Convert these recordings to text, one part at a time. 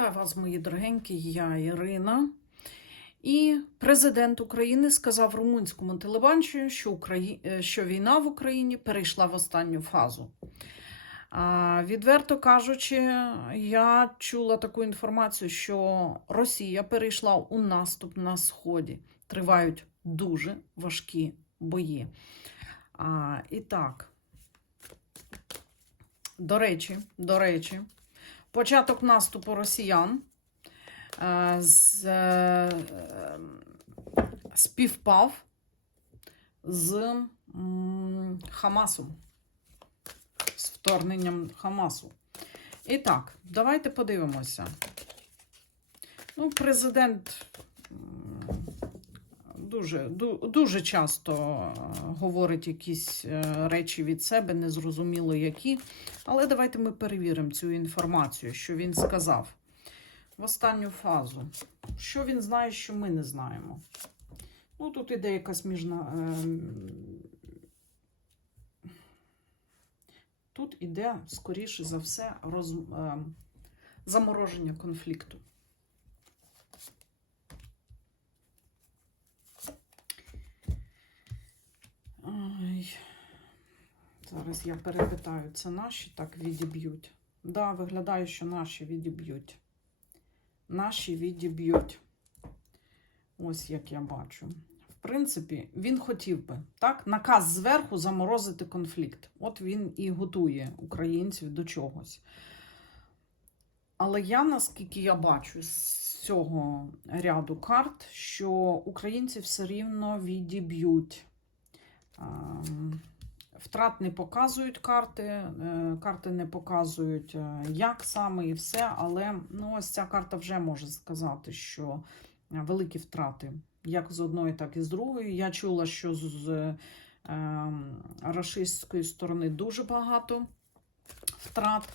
Вітаю вас, мої дорогенькі, я Ірина. І президент України сказав румунському телебаченню, що, Украї... е, що війна в Україні перейшла в останню фазу. А, відверто кажучи, я чула таку інформацію, що Росія перейшла у наступ на Сході. Тривають дуже важкі бої. А, і так, до речі, до речі, початок наступу росіян е, з, е, співпав з Хамасом, з вторгненням Хамасу. І так, давайте подивимося. Ну, президент дуже, дуже часто е, говорить якісь е, речі від себе, незрозуміло які. Але давайте ми перевіримо цю інформацію, що він сказав в останню фазу. Що він знає, що ми не знаємо. Ну, тут іде якась міжна. ем, Тут іде, скоріше за все, роз... ем, замороження конфлікту. Ой. Зараз я перепитаю, це наші так відіб'ють. Да, виглядає, що наші відіб'ють. Наші відіб'ють. Ось як я бачу. В принципі, він хотів би, так, наказ зверху заморозити конфлікт. От він і готує українців до чогось. Але я, наскільки я бачу з цього ряду карт, що українці все рівно відіб'ють. Ем, Втрат не показують карти, е, карти не показують, е, як саме і все, але ну, ось ця карта вже може сказати, що е, великі втрати, як з одної, так і з другої. Я чула, що з е, рашистської сторони дуже багато втрат.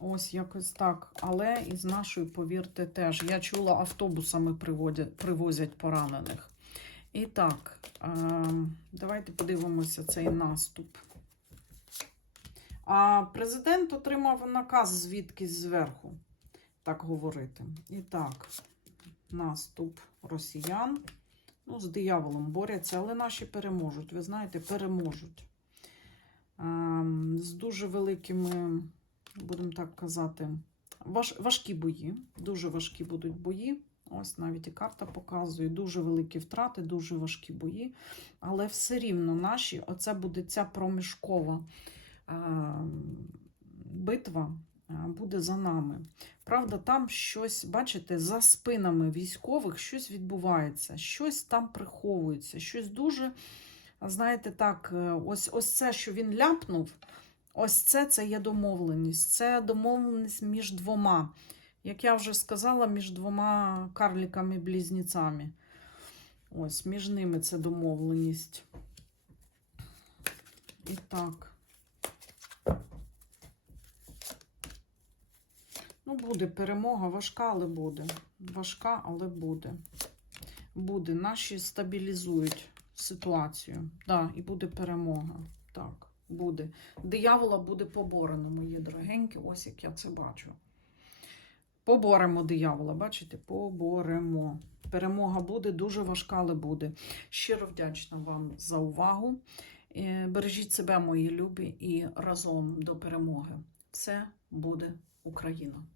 Ось якось так. Але і з нашої, повірте, теж. Я чула, автобусами привозять поранених. І так, ем, давайте подивимося цей наступ. А президент отримав наказ звідкись зверху, так говорити. І так, наступ росіян. Ну, з дияволом борються, але наші переможуть. Ви знаєте, переможуть. Ем, з дуже великими, будемо так казати, важ, важкі бої. Дуже важкі будуть бої. Ось навіть і карта показує дуже великі втрати, дуже важкі бої. Але все рівно наші, оце буде ця проміжкова е, битва е, буде за нами. Правда, там щось, бачите, за спинами військових щось відбувається, щось там приховується, щось дуже, знаєте, так, е, ось, ось це, що він ляпнув, ось це це є домовленість. Це домовленість між двома як я вже сказала, між двома карліками-близнецями. Ось, між ними це домовленість. І так. Ну, буде перемога, важка, але буде. Важка, але буде. Буде. Наші стабілізують ситуацію. Да, і буде перемога. Так, буде. Диявола буде поборено, мої дорогенькі. Ось як я це бачу. Поборемо диявола, бачите? Поборемо. Перемога буде, дуже важка, але буде. Щиро вдячна вам за увагу. Е, Бережіть себе, мої любі, і разом до перемоги. Все буде Україна!